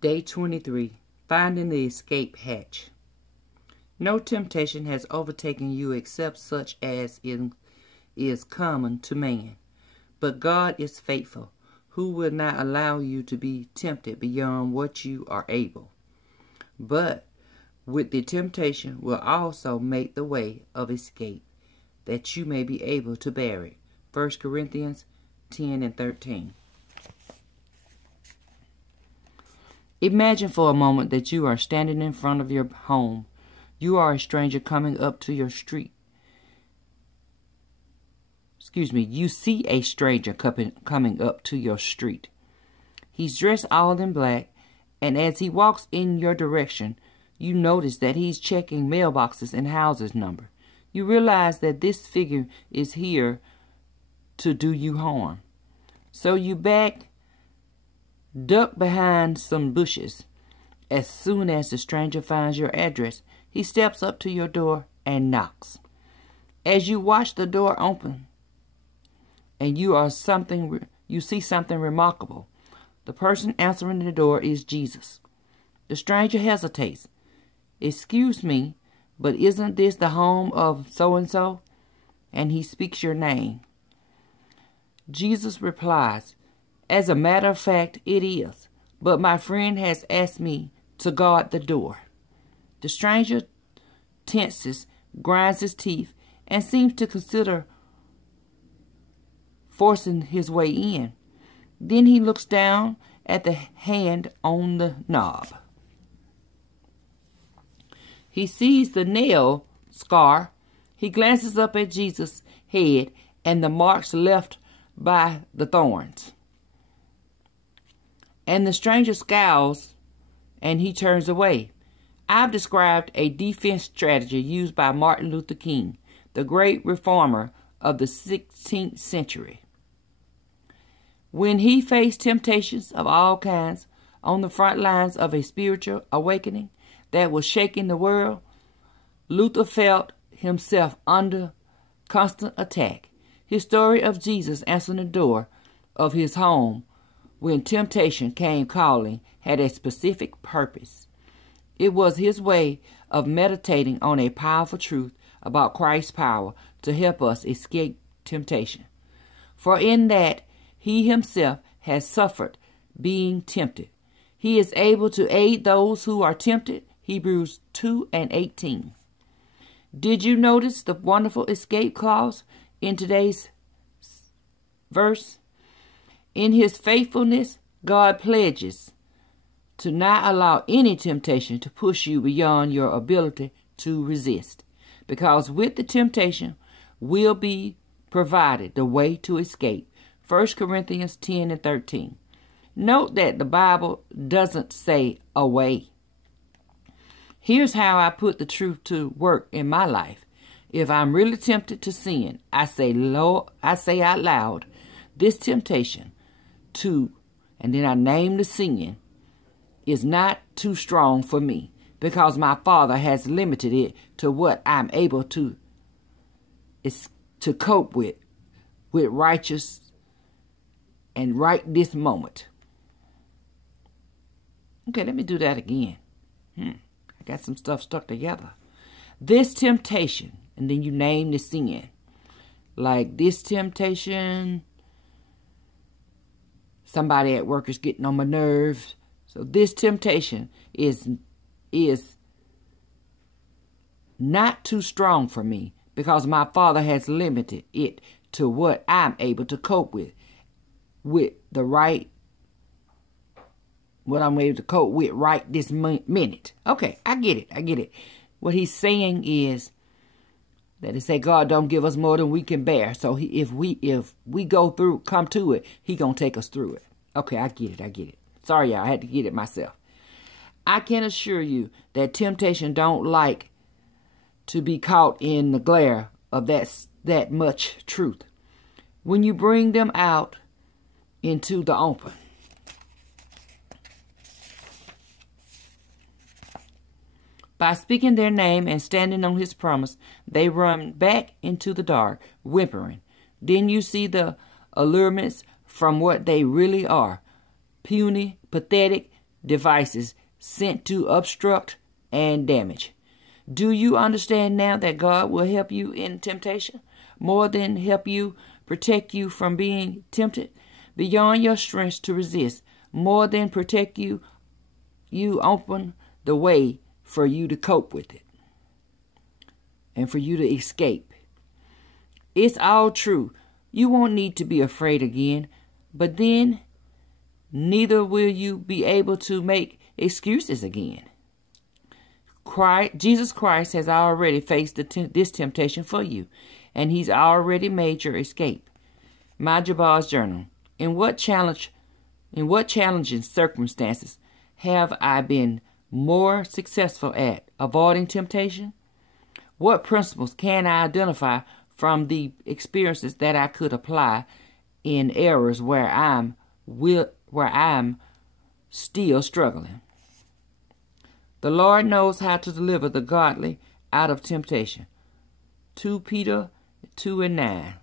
Day 23. Finding the escape hatch. No temptation has overtaken you except such as is common to man. But God is faithful, who will not allow you to be tempted beyond what you are able. But with the temptation will also make the way of escape, that you may be able to bear it. 1 Corinthians 10:13. Imagine for a moment that you are standing in front of your home. You are a stranger coming up to your street. You see a stranger coming up to your street. He's dressed all in black, and as he walks in your direction, you notice that he's checking mailboxes and houses number. You realize that this figure is here to do you harm. So you duck behind some bushes. As soon as the stranger finds your address, he steps up to your door and knocks. As you watch the door open, and you see something remarkable. The person answering the door is Jesus. The stranger hesitates. "Excuse me, but isn't this the home of so-and-so?" And he speaks your name. Jesus replies, "As a matter of fact, it is, but my friend has asked me to guard the door." The stranger tenses, grinds his teeth, and seems to consider forcing his way in. Then he looks down at the hand on the knob. He sees the nail scar. He glances up at Jesus' head and the marks left by the thorns. And the stranger scowls and he turns away. I've described a defense strategy used by Martin Luther King, the great reformer of the 16th century. When he faced temptations of all kinds on the front lines of a spiritual awakening that was shaking the world, Luther felt himself under constant attack. His story of Jesus answering the door of his home when temptation came calling had a specific purpose. It was his way of meditating on a powerful truth about Christ's power to help us escape temptation. For in that he himself has suffered being tempted, he is able to aid those who are tempted. Hebrews 2:18. Did you notice the wonderful escape clause in today's verse? In his faithfulness, God pledges to not allow any temptation to push you beyond your ability to resist, because with the temptation will be provided the way to escape. 1 Corinthians 10:13. Note that the Bible doesn't say a way. Here's how I put the truth to work in my life. If I'm really tempted to sin, I say out loud, this temptation to, and then I name the sin, is not too strong for me, because my Father has limited it to what I'm able to cope with righteous and right this moment. Okay, let me do that again. I got some stuff stuck together. This temptation, and then you name the sin. Like this temptation, somebody at work is getting on my nerves. So this temptation is not too strong for me, because my Father has limited it to what I'm able to cope with the right, what I'm able to cope with right this minute. Okay, I get it. What he's saying is that he say God don't give us more than we can bear. So if we come to it, he gonna take us through it. Okay, I get it. Sorry, y'all, I had to get it myself. I can assure you that temptation don't like to be caught in the glare of that much truth. When you bring them out into the open, by speaking their name and standing on his promise, they run back into the dark, whimpering. Then you see the allurements from what they really are: puny, pathetic, devices sent to obstruct and damage. Do you understand now that God will help you in temptation more than help you protect you from being tempted beyond your strength to resist, more than protect you? You open the way for you to cope with it and for you to escape. It's all true. You won't need to be afraid again, but then neither will you be able to make excuses again. Jesus Christ has already faced this temptation for you, and he's already made your escape. My Jabez Journal. In what challenging circumstances have I been more successful at avoiding temptation? What principles can I identify from the experiences that I could apply in areas where I'm still struggling? The Lord knows how to deliver the godly out of temptation. 2 Peter 2:9.